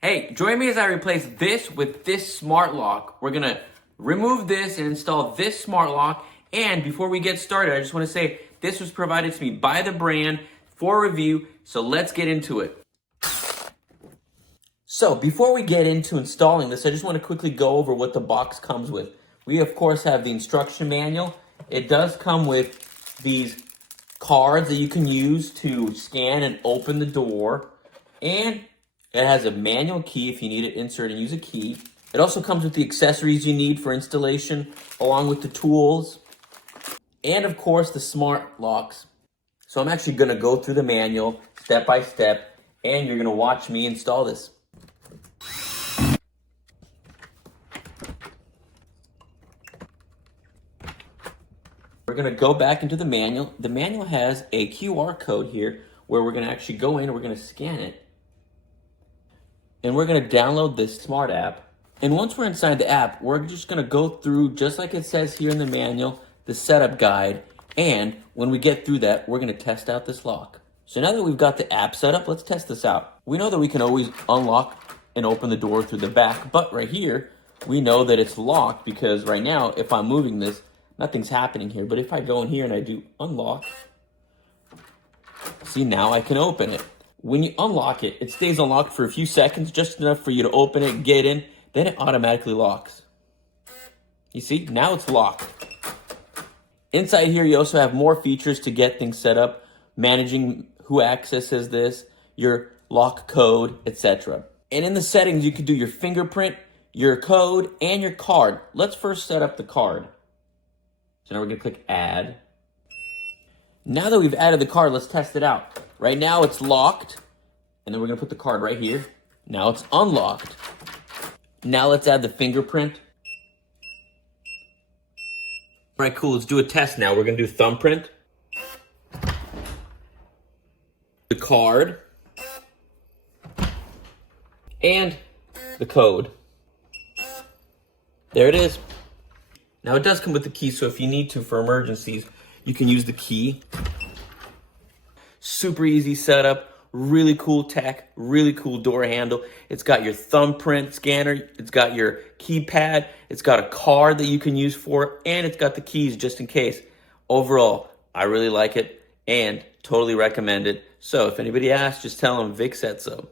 Hey, join me as I replace this with this smart lock. We're gonna remove this and install this smart lock. And before we get started, I just wanna say this was provided to me by the brand for review, so let's get into it. So before we get into installing this, I just wanna quickly go over what the box comes with. We of course have the instruction manual. It does come with these cards that you can use to scan and open the door. And it has a manual key if you need to insert and use a key. It also comes with the accessories you need for installation, along with the tools, and of course the smart locks. So I'm actually gonna go through the manual step by step, and you're gonna watch me install this. We're gonna go back into the manual. The manual has a QR code here where we're gonna actually go in and we're gonna scan it. And we're gonna download this smart app. And once we're inside the app, we're just gonna go through, just like it says here in the manual, the setup guide. And when we get through that, we're gonna test out this lock. So now that we've got the app set up, let's test this out. We know that we can always unlock and open the door through the back, but right here, we know that it's locked because right now, if I'm moving this, nothing's happening here. But if I go in here and I do unlock, see, now I can open it. When you unlock it, it stays unlocked for a few seconds, just enough for you to open it, get in, then it automatically locks. You see, now it's locked. Inside here, you also have more features to get things set up, managing who accesses this, your lock code, etc. And in the settings, you can do your fingerprint, your code, and your card. Let's first set up the card. So now we're gonna click add. Now that we've added the card, let's test it out. Right now it's locked, and then we're gonna put the card right here. Now it's unlocked. Now let's add the fingerprint. All right, cool, let's do a test now. We're gonna do thumbprint, the card, and the code. There it is. Now it does come with the key, so if you need to for emergencies, you can use the key. Super easy setup, really cool tech, really cool door handle. It's got your thumbprint scanner, it's got your keypad, it's got a card that you can use for it, and it's got the keys just in case. Overall, I really like it and totally recommend it. So if anybody asks, just tell them Vic said so.